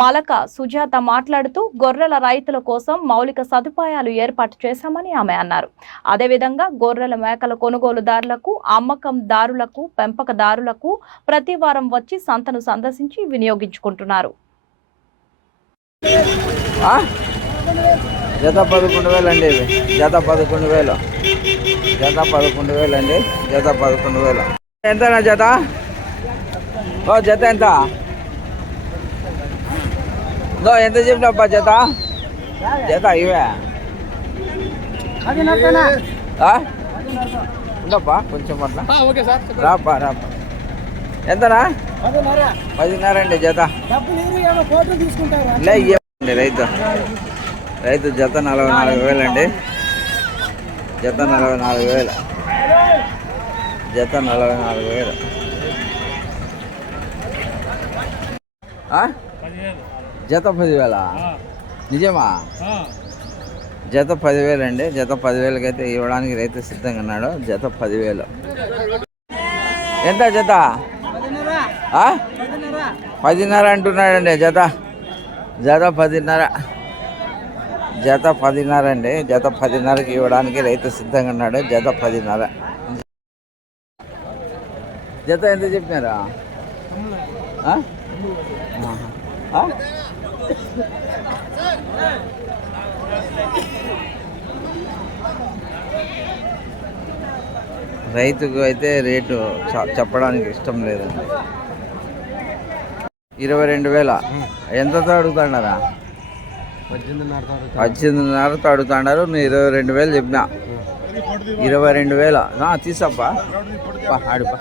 Malaka Sujatha మాట్లాడుతూ గొర్రెల రైతుల కోసం మౌలిక సదుపాయాలు ఏర్పాటు చేశామని ఆమె అన్నారు అదేవిధంగా గొర్రెల మేకల కొనుగోలుదారులకు అమ్మకందారులకు పెంపకదారులకు ప్రతి వారం వచ్చి సంతను సందర్శించి వినియోగించుకుంటున్నారు జత పదకొండు వేలు అండి జత పదకొండు వేలు జత పదకొండు వేలు అండి జత పదకొండు వేలు ఎంత జత జత ఎంత దో ఎంత చెప్పినప్పా జత జత ఇవే ఉందప్పా కొంచెం అట్లా రాపా రాపా ఎంతనా పదిన్నర అండి జత లే ఇవ్వండి రైతు రైతు జత నలభై నాలుగు వేలండి జత నలభై నాలుగు వేలు జత నలభై నాలుగు వేలు జత పదివేల నిజమా జత పదివేలు అండి జత పదివేలకి అయితే ఇవ్వడానికి రైతు సిద్ధంగా ఉన్నాడు జత పదివేలు ఎంత జత పదిన్నర అంటున్నాడండి జత జత పదిన్నర జత పదిన్నర అండి జత పదిన్నరకి ఇవ్వడానికి రైతు సిద్ధంగా ఉన్నాడు జత పదిన్నర జత ఎంత చెప్పినారా రైతుకు అయితే రేటు చెప్పడానికి ఇష్టం లేదండి ఇరవై రెండు వేల ఎంతతో అడుగుతాడారా పద్దెనిమిదిన్నరతో అడుగుతాడారు నేను ఇరవై రెండు వేలు చెప్పిన ఇరవై రెండు వేల తీసప్పా ఆడిపా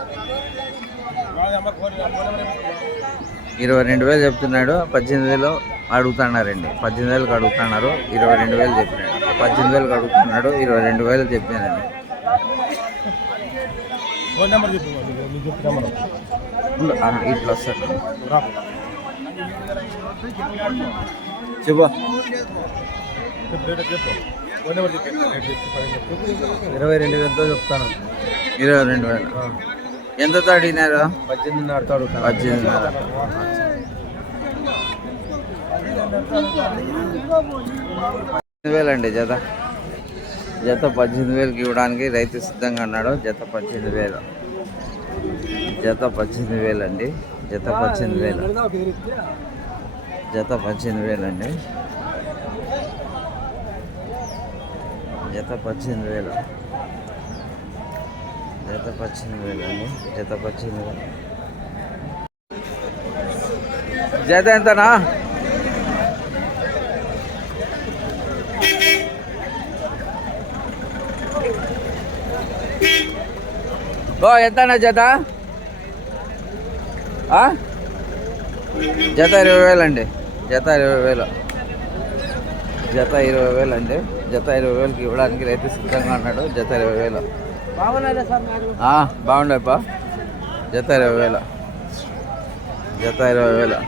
ఇరవై రెండు వేలు చెప్తున్నాడు పద్దెనిమిది వేలు అడుగుతున్నారండి పద్దెనిమిది వేలకు అడుగుతున్నారు ఇరవై రెండు వేలు చెప్పినాడు పద్దెనిమిది వేలకు అడుగుతున్నాడు ఇరవై రెండు వేలు చెప్పానండి ఇట్లా వస్తాను చెప్పు ఇరవై రెండు వేలతో చెప్తాను ఇరవై రెండు వేలు ఎంతతో అడిగినారు పద్దెనిమిదిన్నరతో అడుగుతాను పద్దెనిమిదిన్నర వేలండి జత జత పద్దెనిమిది వేలకి ఇవ్వడానికి రైతు సిద్ధంగా ఉన్నాడు జత పద్దెనిమిది వేలు జత పద్దెనిమిది వేలండి జత పద్దెనిమిది వేలు జత పద్దెనిమిది వేలండి జత పద్దెనిమిది వేలు జత పద్దెనిమిది వేలండి జత పద్దెనిమిది వేలు జత ఎంతనా ఓ ఎంతనా జత జత ఇరవై వేలు అండి జత ఇరవై వేలు జత ఇరవై వేలు అండి జత ఇరవై వేలకి ఇవ్వడానికి రైతు సిద్ధంగా ఉన్నాడు జత ఇరవై వేలు బాగుండప్పా జత ఇరవై వేలు జత ఇరవై వేలు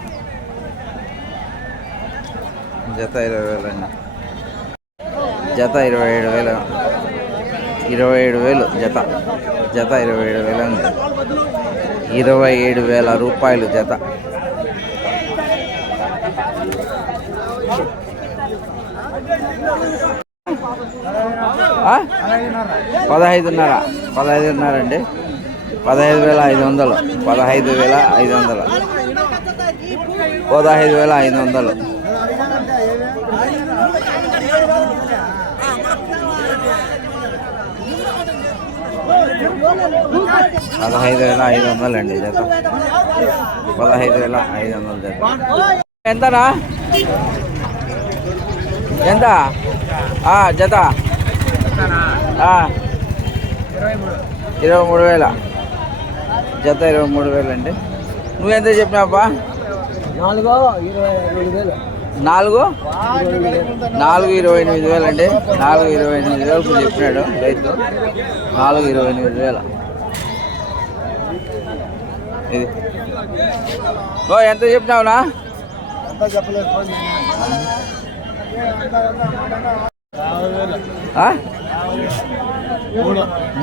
జత ఇరవై వేలు అండి జత ఇరవై ఏడు వేలు ఇరవై ఏడు వేలు జత జత ఇరవై ఏడు వేలు అండి ఇరవై ఏడు వేల రూపాయలు జత పదహైదున్నర పదహైదున్నర అండి పదహైదు వేల ఐదు వందలు పదహైదు వేల ఐదు వందలు పదహైదు వేల ఐదు వందలు పదహైదు వేల ఐదు వందలు అండి జత పదహైదు వేల ఐదు వందలు జత ఎంతనా ఎంత జత ఇరవై మూడు వేల జత ఇరవై మూడు వేలు అండి నువ్వెంత చెప్పినావా నాలుగు నాలుగు ఇరవై ఎనిమిది వేలు అండి నాలుగు ఇరవై ఎనిమిది వేలకు చెప్పినాడు రైతు నాలుగు ఇరవై ఎనిమిది వేల ఇది ఓ ఎంత చెప్పినావునా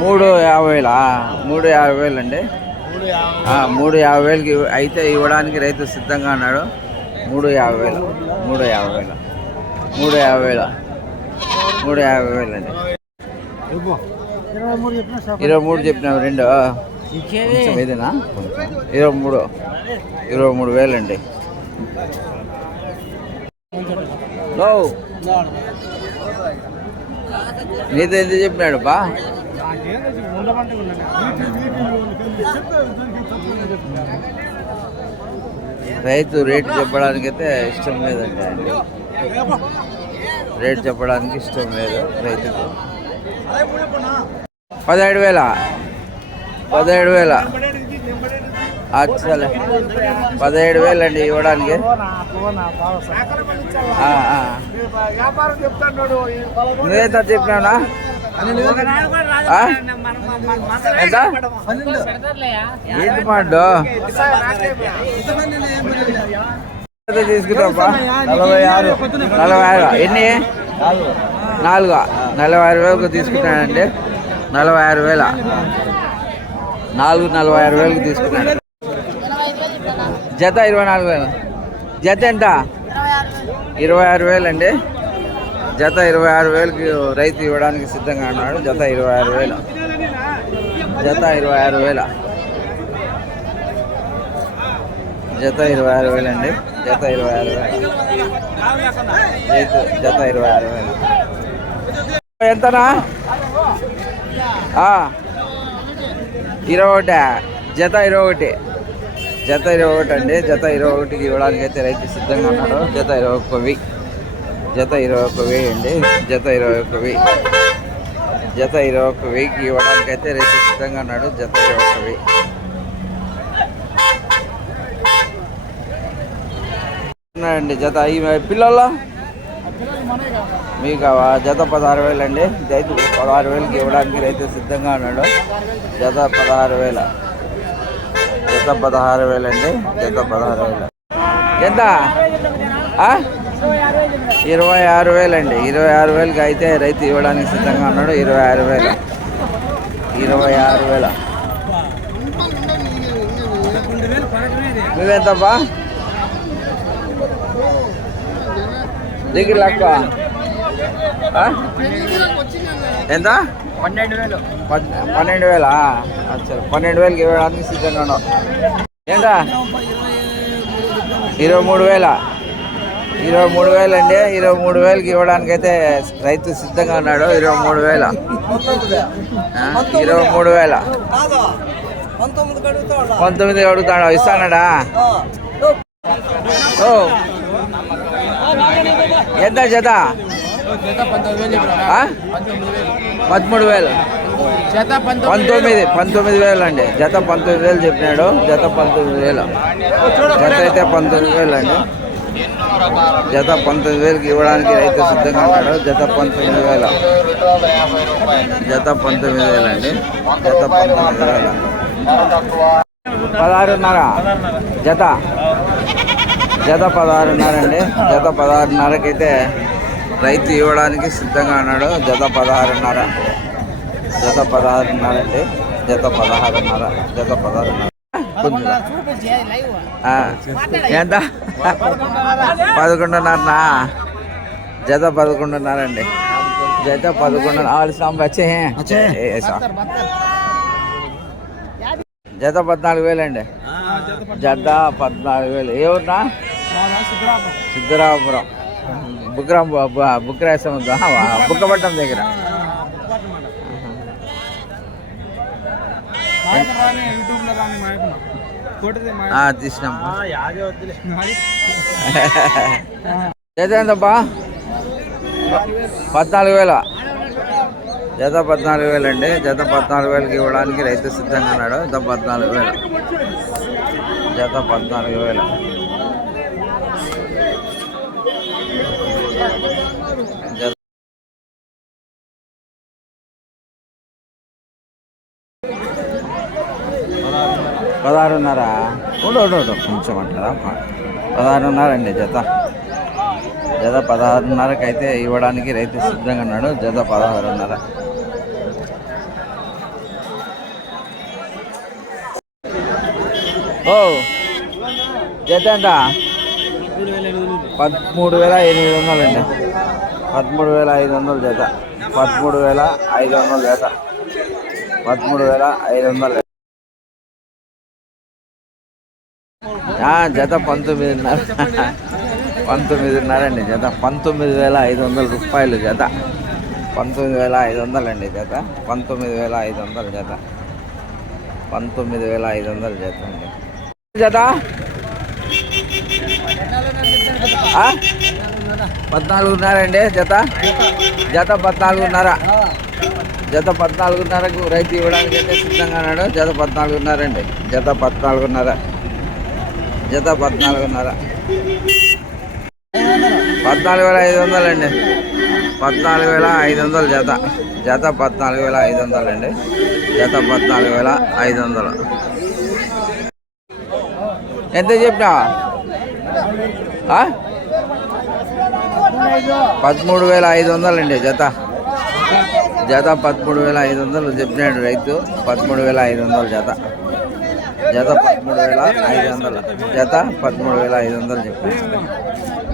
మూడు యాభై వేలా మూడు యాభై వేలు అండి మూడు యాభై వేలకి అయితే ఇవ్వడానికి రైతు సిద్ధంగా ఉన్నాడు మూడు యాభై వేలు మూడు యాభై వేల మూడు యాభై వేల మూడు యాభై వేలు అండి ఇరవై మూడు చెప్పినా రెండు కొంచెం ఇరవై మూడు ఇరవై మూడు వేలండి నీతో ఎంత చెప్పినాడు బా రైతు రేటు చెప్పడానికైతే ఇష్టం లేదండి ఆయన రేట్ చెప్పడానికి ఇష్టం లేదు రైతుకు పదిహేడు వేల పదిహేడు వేల అచ్చలే పదిహేడు వేలు అండి ఇవ్వడానికి నువ్వే చెప్పినా చెప్పినావునా నలభై ఆరు నలభై ఆరు ఎన్ని నాలుగు నలభై ఆరు వేలకు తీసుకుంటానండి నలభై ఆరు వేల నాలుగు నలభై ఆరు వేలకు తీసుకున్నాడు జత ఇరవై నాలుగు వేలు జత ఎంత ఇరవై ఆరు వేలు అండి జత ఇరవై ఆరు వేలకి రైతు ఇవ్వడానికి సిద్ధంగా ఉన్నాడు జత ఇరవై ఆరు వేలు జత ఇరవై ఆరు వేల జత ఇరవై ఆరు వేలండి జత ఇరవై ఆరు వేల రైతు జత ఇరవై ఆరు వేలు ఎంతనా ఇరవై ఒకటి జత ఇరవై ఒకటి జత ఇరవై ఒకటి అండి జత ఇరవై ఒకటికి ఇవ్వడానికి అయితే రైతు సిద్ధంగా ఉన్నాడు జత ఇరవై ఒక్కవి జత ఇరవై ఒక్కవి అండి జత ఇరవై వి జత ఇరవై ఒక్కవికి ఇవ్వడానికి అయితే రైతు సిద్ధంగా ఉన్నాడు జత ఇరవై ఒక్కవి అండి జత ఈ పిల్లల్లో మీకు జత పదహారు వేలు అండి రైతు పదహారు వేలకి ఇవ్వడానికి రైతు సిద్ధంగా ఉన్నాడు జత పదహారు వేల జత పదహారు వేలండి జత పదహారు వేల ఎంత ఇరవై ఆరు వేలండి ఇరవై ఆరు వేలకి అయితే రైతు ఇవ్వడానికి సిద్ధంగా ఉన్నాడు ఇరవై ఆరు వేలు ఇరవై ఆరు వేల నువ్వెంతప్పా నీకు లక్క ఎంత పన్నెండు వేలు పన్నెండు వేలా సరే పన్నెండు వేలకి ఆరు సిద్ధంగా ఉన్నావు ఏంట ఇరవై మూడు వేల ఇరవై మూడు వేలు అండి ఇరవై మూడు వేలకి ఇవ్వడానికి అయితే రైతు సిద్ధంగా ఉన్నాడు ఇరవై మూడు వేల ఇరవై మూడు వేల పంతొమ్మిది అడుగుతాడు ఇస్తానడా ఓ ఎంత జత పదమూడు వేలు పంతొమ్మిది పంతొమ్మిది వేలు అండి జత పంతొమ్మిది వేలు చెప్పినాడు జత పంతొమ్మిది వేలు జత అయితే పంతొమ్మిది వేలు అండి జత పంతొమ్మిది వేలకి ఇవ్వడానికి రైతు సిద్ధంగా ఉన్నాడు జత పంతొమ్మిది వేల జత పంతొమ్మిది వేలు అండి జత పంతొమ్మిది వేల పదహారున్నర జత జత పదహారున్నర అండి జత పదహారున్నరకైతే రైతు ఇవ్వడానికి సిద్ధంగా ఉన్నాడు జత పదహారున్నర జత పదహారున్నర అండి జత పదహారున్నర జత పదహారున్నర ఎంత పదకొండున్నరనా జత పదకొండున్నర అండి జత పదకొండు ఆరు సాంబ వచ్చే జత పద్నాలుగు వేలండి జత పద్నాలుగు వేలు ఏ ఊరినా సిద్ధరాపురం బుగ్రాం బుగ్రాసం బుక్కపట్నం దగ్గర తీసినాం జత పద్నాలుగు వేల జత పద్నాలుగు వేలు అండి జత పద్నాలుగు వేలకి ఇవ్వడానికి రైతు సిద్ధంగా ఉన్నాడు జత పద్నాలుగు వేల జత పద్నాలుగు వేల పదహారున్నారా ఉండు ఉండు కొంచెం అంటారా పదహారున్నారండి జత జత పదహారున్నరకు అయితే ఇవ్వడానికి రైతు సిద్ధంగా ఉన్నాడు జత పదహారున్నర ఓ జత ఎంత పదమూడు వేల ఎనిమిది వందలు అండి పదమూడు వేల ఐదు వందల జత పదమూడు వేల ఐదు వందల జత పదమూడు వేల ఐదు వందల జత పంతొమ్మిదిన్నర పంతొమ్మిదిన్నర అండి జత పంతొమ్మిది వేల ఐదు వందల రూపాయలు జత పంతొమ్మిది వేల ఐదు వందలండి జత పంతొమ్మిది వేల ఐదు వందల జత పంతొమ్మిది వేల ఐదు వందల జత అండి జత పద్నాలుగున్నర అండి జత జత పద్నాలుగున్నర జత పద్నాలుగున్నరకు రైతు ఇవ్వడానికి అయితే సిద్ధంగా ఉన్నాడు జత పద్నాలుగున్నర అండి జత పద్నాలుగున్నర జత పద్నాలుగున్నర పద్నాలుగు వేల ఐదు వందలండి పద్నాలుగు వేల ఐదు వందలు జత జత పద్నాలుగు వేల ఐదు వందలండి జత పద్నాలుగు వేల ఐదు వందలు ఎంత చెప్పినా పదమూడు వేల ఐదు వందలండి జత జత పదమూడు వేల ఐదు వందలు చెప్పినాడు రైతు పదమూడు వేల ఐదు వందలు జత జత పదమూడు వేల ఐదు వందలు జత పదమూడు వేల ఐదు వందలు చెప్పాడు